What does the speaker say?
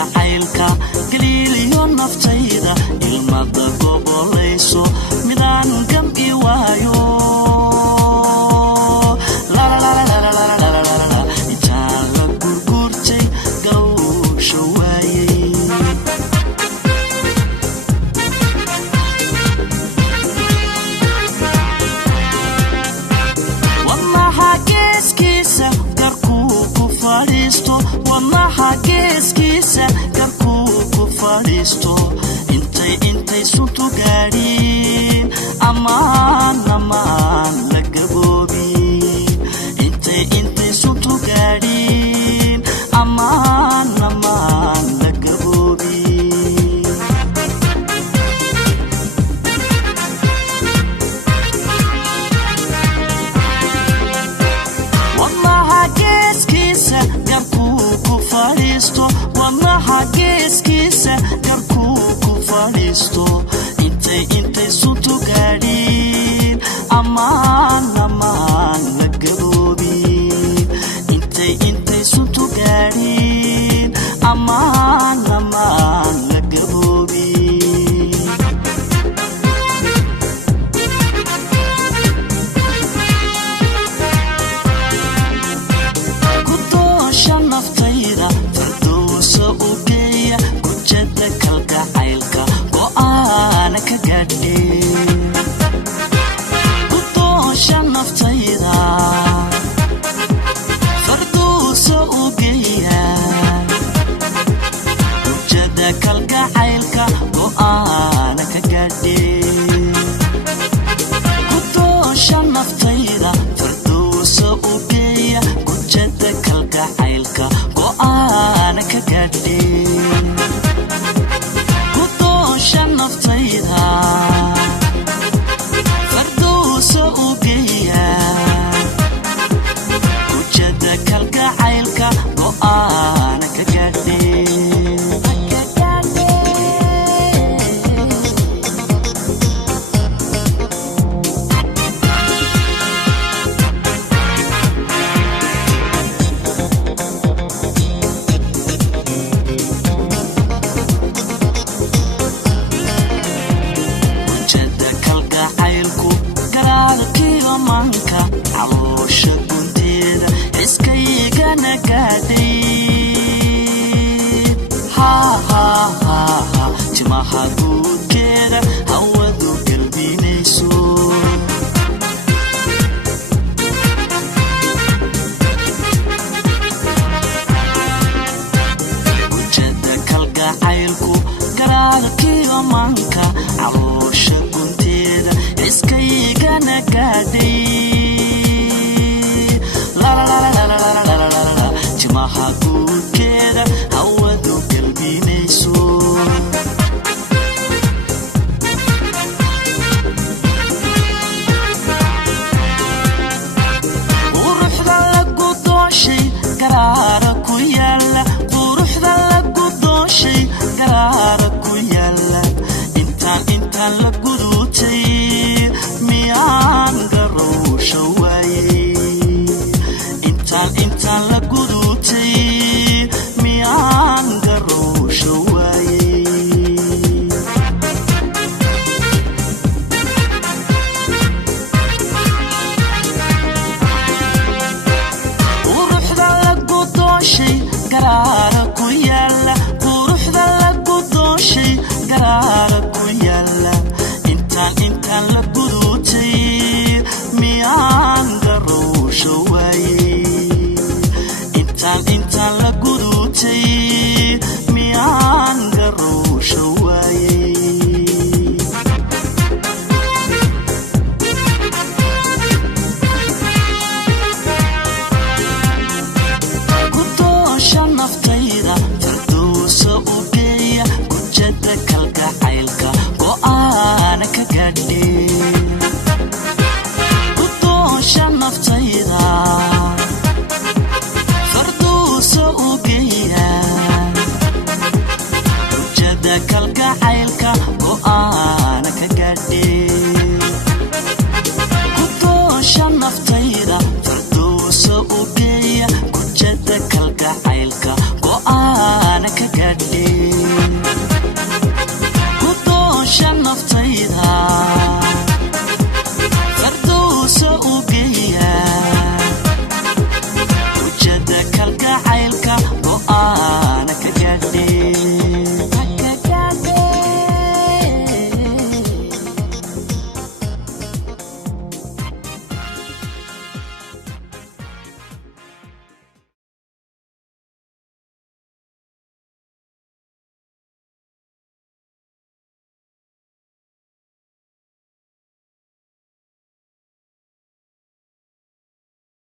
kalgacaylka galiiliyo naftayda ilmada gobolayso midaan gam'i waayo intaan la gurgurtay gawsha waayey wadnaha geeskiisa garkuu ku fadhiisto wadnaha geeskiisa garkuu ku fadhiisto intay suntu gaadhiin ammaan la gaboobin intay suntu gaadhiin ammaan la gaboobin wadnaha geeskiisa garkuu ku fadhiisto wadnaha geeskiisa garkuu ku fadhiisto intay suntu gaadhiin ammaan la gaboobin intay suntu gaadhiin ammaan la gaboobin kudoosha naftayda fardowsa u geeya kujada kalgacaylka go'aana ka gaadheen kudoosha naftayda fardowsa u geeya kujada kalgacaylka go'aana ka gaadheen kudoosha naftayda fardowsa u geeya kujada kalgacaylka go'aana ka gaadheen kudoosha naftayda fardowsa u geeya kujada kalgacaylka go'aana ka gaadheen kujada kalgacaylku garaadkiyo manka caloosha gunteeda iskaygana gaadhay timaha guudkeeda hawadu galbinayso kujada kalgacaylku garaadkiyo manka caloosha gunteeda iskaygana gaadhay timaha guudkeeda hawadu galbinayso quruxda lagu dooshay garaara ku yaala quruxda lagu dooshay garaara ku yaala intaan la gudutay miyaan garowsha waayey intaan la gudutay miyaan garowsha waayey quruxda lagu dooshay garaara ku yaala quruxda lagu dooshay garaara ku yaala intaan la gudutay miyaan garowsha waayey intaan la gudutay miyaan garowsha waayey kudoosha naftayda fardowsa u geeya kujada kalgacaylka go'aana ka gaadheen kudoosha naftayda fardowsa u geeya kujada kalgacaylka go'aana ka gaadheen kudoosha naftayda fardowsa u geeya kujada kalgacaylka go'aana